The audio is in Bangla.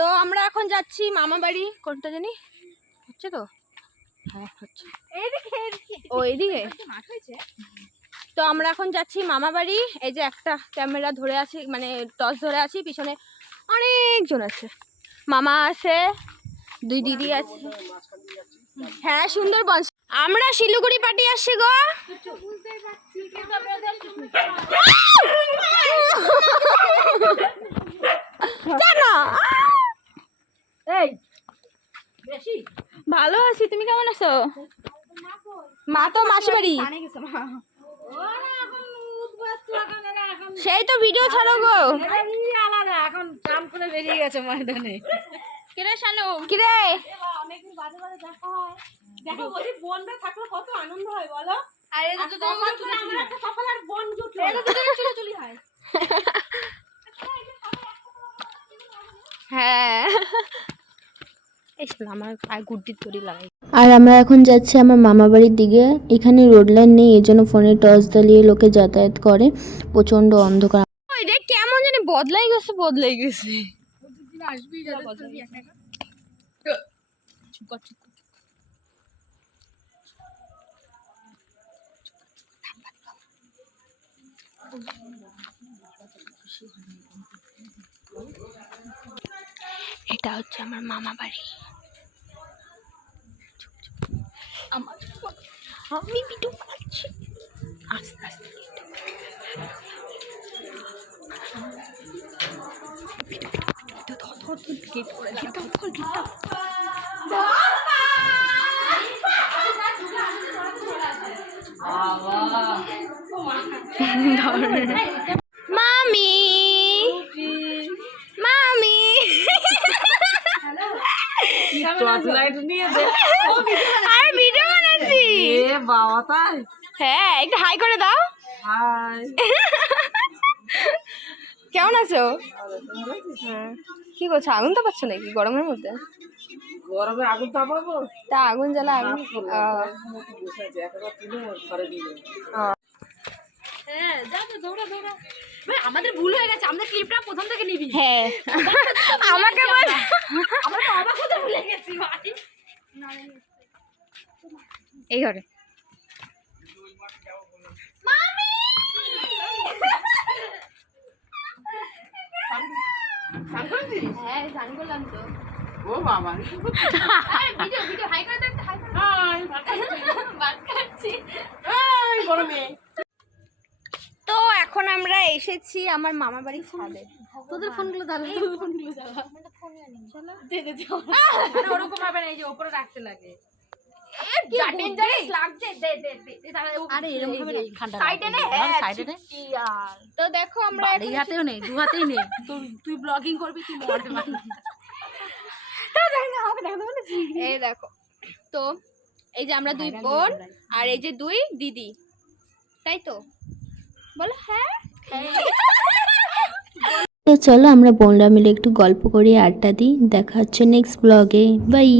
তো আমরা এখন যাচ্ছি মামা বাড়ি। কোনটা জানি হচ্ছে তো, হ্যাঁ হচ্ছে, ও এইদিকে। তো আমরা এখন যাচ্ছি মামা বাড়ি। এই যে একটা ক্যামেরা ধরে আছি, মানে টর্চ ধরে আছি, পিছনে অনেকজন আছে, মামা আছে, দুই দিদি আছে। হ্যাঁ সুন্দরবন। আমরা শিলিগুড়ি পার্টি আসছি গো। ভালো আছি, তুমি কেমন আছো? মা তো মাসি বাড়ি, সেই তো ভিডিও ছাড়ো গো। এখন কাম করে বেরিয়ে গেছে ময়দানে। কিরে শানু, কিরে দেখো বলি বোনরা থাকলে কত আনন্দ হয় বলো। আরে আমরা একটা সকালের বোন জুটলো, চুলি হয়। হ্যাঁ আমার পায়ে গুড্ডির তরি লাগাই। আর আমরা এখন যাচ্ছি আমার মামা বাড়ির দিকে। এখানে রোড লাইন নেই, এই জন্য ফোনে টর্চ জ্বালিয়ে লোকে যাতায়াত করে, প্রচন্ড অন্ধকার। ওই দেখ কেমন জানি বদলাই গেছে, বদলাই গেছে। এটা হচ্ছে আমার মামা বাড়ি। আমি ভিডিও করছি, আস্তে আস্তে গেট করে মামি মামি আর ভিডিও বানাচ্ছি। হ্যাঁ একটু হাই করে দাও। কেমন আছো? হ্যাঁ কি করছো, আগুন তো পাচ্ছ নাকি গরমের মধ্যে? গরমে আগুন তাপাবো, তা আগুন জ্বালা আগুন। হ্যাঁ যাও তো, দৌড়া দৌড়া। ভাই আমাদের ভুল হয়ে গেছে, আমরা ক্লিপটা প্রথম থেকে নিবি। হ্যাঁ আমাকে বল, আমরা তো অবাক হতে ভুলে গেছি ভাই। এই ঘরে হ্যাঁ জান করলাম তো। ও বাবা ভিডিও ভিডিও হাই করে দাও, হাই করে বাদ কাটছি। গরমে তো এখন আমরা এসেছি আমার মামা বাড়ির ছাদে। তোদের ফোনগুলো দাও, ফোনগুলো দাও। দে দে দে, ওরকম ভাবে না, এই যে উপরে রাখতে লাগে। আরে এরকম ভাবে সাইডে নে, সাইডে নে। তো দেখো আমরা এই হাতেও নেই, দু হাতেই নেই। তুই ব্লগিং করবি, তুই মরতে পারবি না। এই দেখো, তো এই যে আমরা দুই বোন আর এই যে দুই দিদি, তাই তো বলো? হ্যাঁ তো চলো আমরা বোনরা মিলে একটু গল্প করি, আড্ডা দিই। দেখা হচ্ছে নেক্সট ব্লগে, বাই।